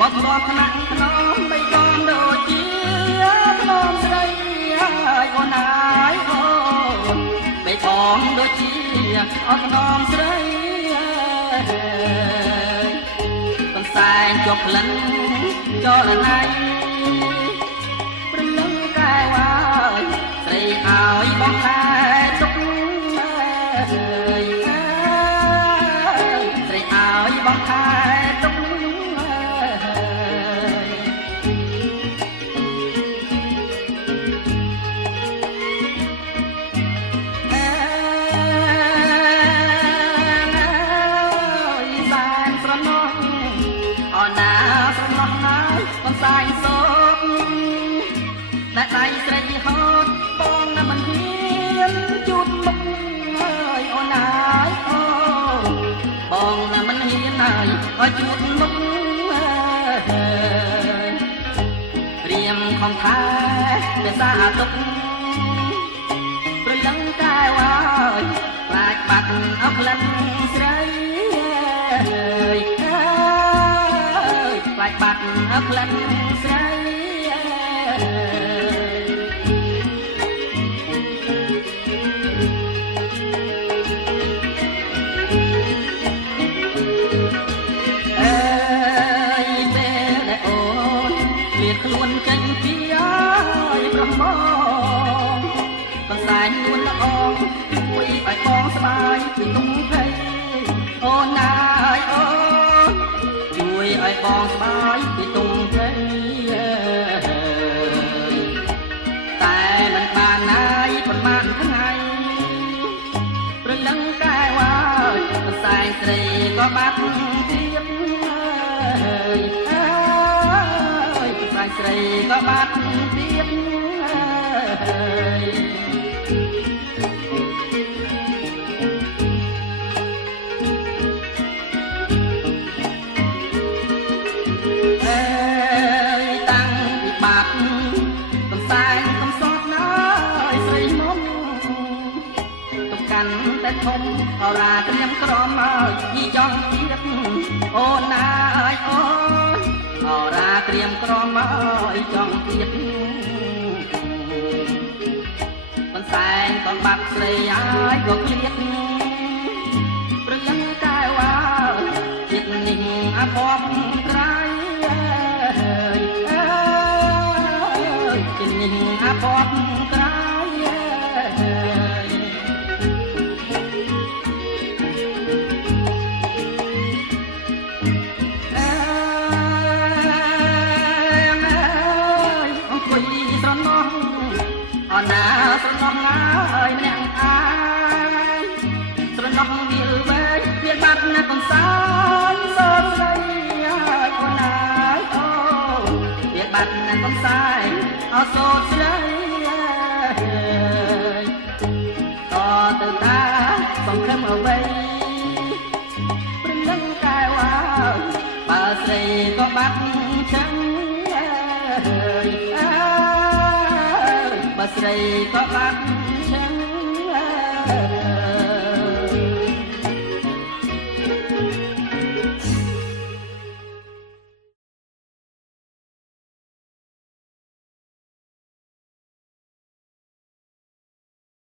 បត់បត់ថ្នាក់ខ្នងបីដងដូចជាខ្នងស្រីហើយអូនហើយអូនបីដងដូចជាអត់ខ្នងស្រីកំសែងជាប់ក្លិនចលណៃព្រលឹងកែវហើយស្រីឲ្យបងខែទុកស្រីឲ្យបងខែទុកកំសាយសោកតែដៃស្រីហត់បងណាមិនហ៊ានជូតមុខហើយអូនហើយអូបងណាមិនហ៊ានហើយឲ្យជូតមុខព្រាមខំខែភាសាទុកព្រលឹងកែវហើយខ្លាចបាត់អស់ក្លិនស្រីខ្លាចបាត់អស់ក្លិនស្រីខ្លួនចេញពីឲ្យប្រមងកំសែងនួនល្អជួយឲ្យបងស្បាយពីទុំភ័យអូនណាយអូនជួយឲ្យបងស្បាយពីទុំភ័យតែមិនបានណាយប៉ុន្មានថ្ងៃព្រលឹងកែវកំសែងស្រីក៏បាត់ទៀតស្រីក៏បាត់ទៀតអើយតាំងពីបាត់កំសែងកំសត់ណាយស្រីមុំទុកកាន់តែធំអរាត្រៀមក្រមហើយយីចង់ទៀតអូនណាអើយអូនអរាត្រៀមក្រមឲ្យចង់ទៀតបន្សែងក៏បាត់ស្រីហើយក៏ឃ្លាតព្រលឹងកែវចិត្តនេះអាភ័ព្វក្រៃចិត្តនេះអាភ័ព្វក្រៃអណាស្រណោះណាយម្នាក់អាយស្រណោះវាលវែងវាបាត់ណាកំសាយសោតស្រីអូនណាយអូវាបាត់ណាកំសាយអសោតស្រីតទៅតាសង្ឃឹមអ្វីព្រលឹងកែវបើស្រីក៏បាត់ចឹងស្រីក៏បាត់